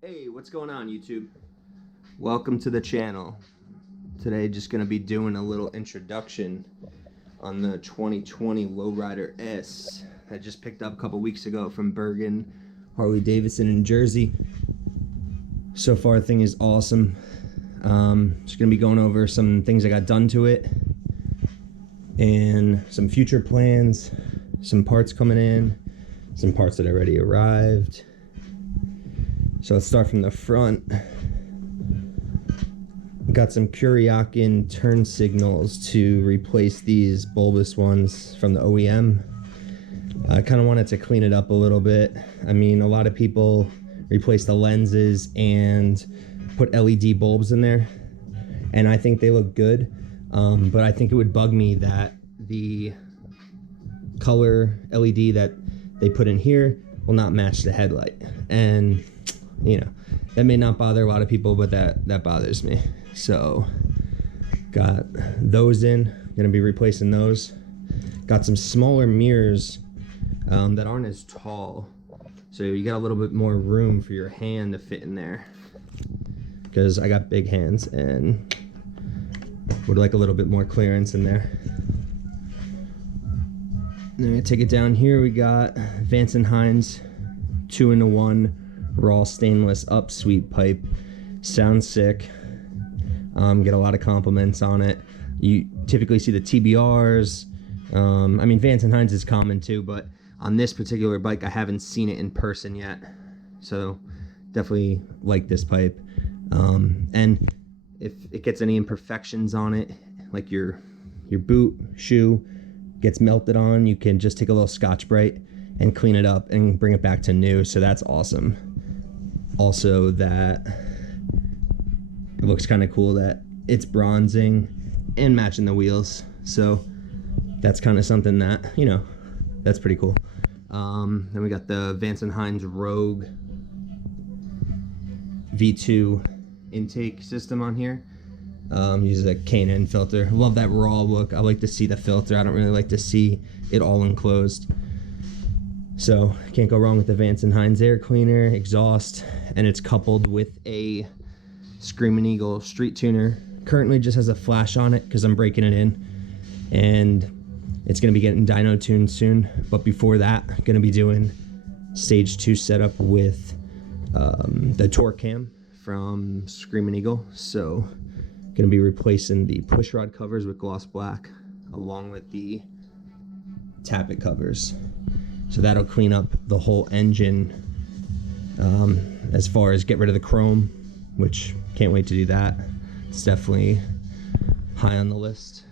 Hey, what's going on, YouTube? Welcome to the channel. Today, just going to be doing a little introduction on the 2020 Lowrider S I just picked up a couple weeks ago from Bergen, Harley Davidson in Jersey. So far, the thing is awesome. Just going to be going over some things I got done to it and some future plans, some parts coming in, some parts that already arrived. So let's start from the front. Got some Kuryakin turn signals to replace these bulbous ones from the OEM. I kind of wanted to clean it up a little bit. I mean, a lot of people replace the lenses and put LED bulbs in there, and I think they look good, but I think it would bug me that the color LED that they put in here will not match the headlight. And you know, that may not bother a lot of people, but that bothers me. So got those in, gonna be replacing those. Got some smaller mirrors that aren't as tall, so you got a little bit more room for your hand to fit in there, because I got big hands and would like a little bit more clearance in there. Then we take it down here. We got Vance & Hines 2-in-1 raw stainless up sweep pipe. Sounds sick. Get a lot of compliments on it. You typically see the TBRs. I mean, Vance & Hines is common too, but on this particular bike I haven't seen it in person yet, so definitely like this pipe. And if it gets any imperfections on it, like your boot shoe gets melted on, you can just take a little Scotch-Brite and clean it up and bring it back to new, so that's awesome. Also, that it looks kind of cool that it's bronzing and matching the wheels, so that's kind of something that, you know, that's pretty cool. Then we got the Vance & Hines Rogue V2 intake system on here. Uses a K&N filter. Love that raw look. I like to see the filter. I don't really like to see it all enclosed. So can't go wrong with the Vance & Hines air cleaner, exhaust, and it's coupled with a Screaming Eagle street tuner. Currently just has a flash on it because I'm breaking it in, and it's going to be getting dyno tuned soon. But before that, going to be doing stage 2 setup with the torque cam from Screaming Eagle. So going to be replacing the push rod covers with gloss black along with the tappet covers. So that'll clean up the whole engine, as far as get rid of the chrome, which can't wait to do that. It's definitely high on the list.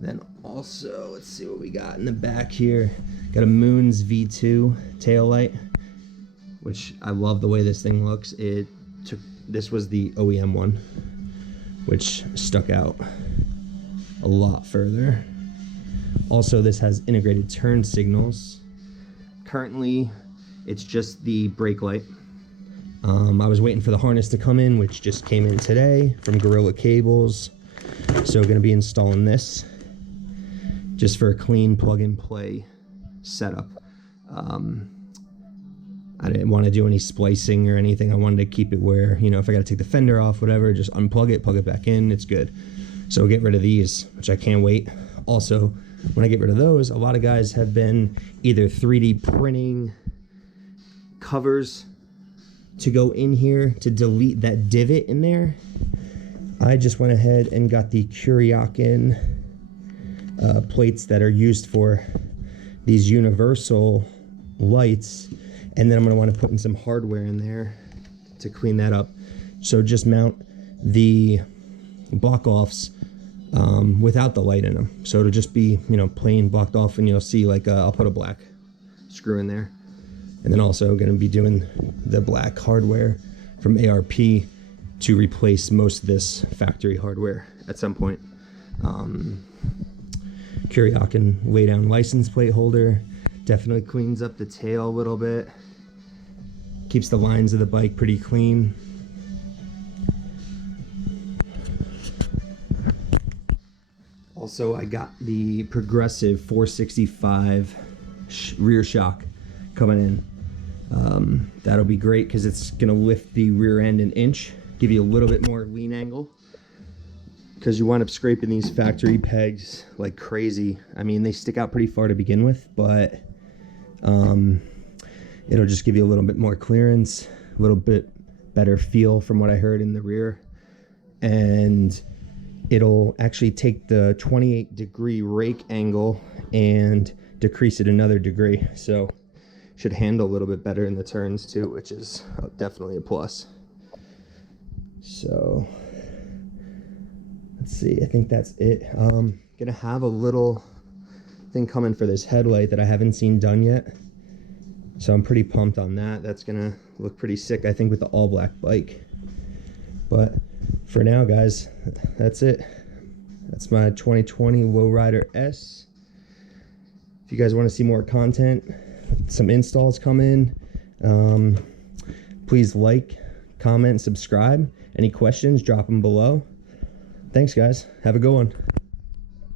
Then also, let's see what we got in the back here. Got a Moons V2 taillight, which I love the way this thing looks. This was the OEM one, which stuck out a lot further. Also, this has integrated turn signals. Currently, it's just the brake light. I was waiting for the harness to come in, which just came in today from Gorilla Cables. So going to be installing this just for a clean plug-and-play setup. I didn't want to do any splicing or anything. I wanted to keep it where, you know, if I got to take the fender off, whatever, just unplug it, plug it back in, it's good. So we'll get rid of these, which I can't wait. Also, when I get rid of those, a lot of guys have been either 3D printing covers to go in here to delete that divot in there. I just went ahead and got the Kuryakin plates that are used for these universal lights, and then I'm going to want to put in some hardware in there to clean that up. So just mount the block offs without the light in them, so it'll just be, you know, plain blocked off, and you'll see like I'll put a black screw in there. And then also going to be doing the black hardware from ARP to replace most of this factory hardware at some point. Kuryakin lay down license plate holder. Definitely cleans up the tail a little bit. Keeps the lines of the bike pretty clean. Also, I got the Progressive 465 rear shock coming in. That'll be great because it's gonna lift the rear end an inch, give you a little bit more lean angle, because you wind up scraping these factory pegs like crazy. I mean, they stick out pretty far to begin with, but it'll just give you a little bit more clearance, a little bit better feel from what I heard in the rear. And it'll actually take the 28-degree rake angle and decrease it another degree. So should handle a little bit better in the turns too, which is definitely a plus. So let's see, I think that's it. Gonna have a little thing coming for this headlight that I haven't seen done yet. So I'm pretty pumped on that. That's gonna look pretty sick, I think, with the all black bike. But for now, guys, that's it. That's my 2020 Lowrider S. If you guys want to see more content, some installs come in, please like, comment, subscribe. Any questions, drop them below. Thanks, guys. Have a good one.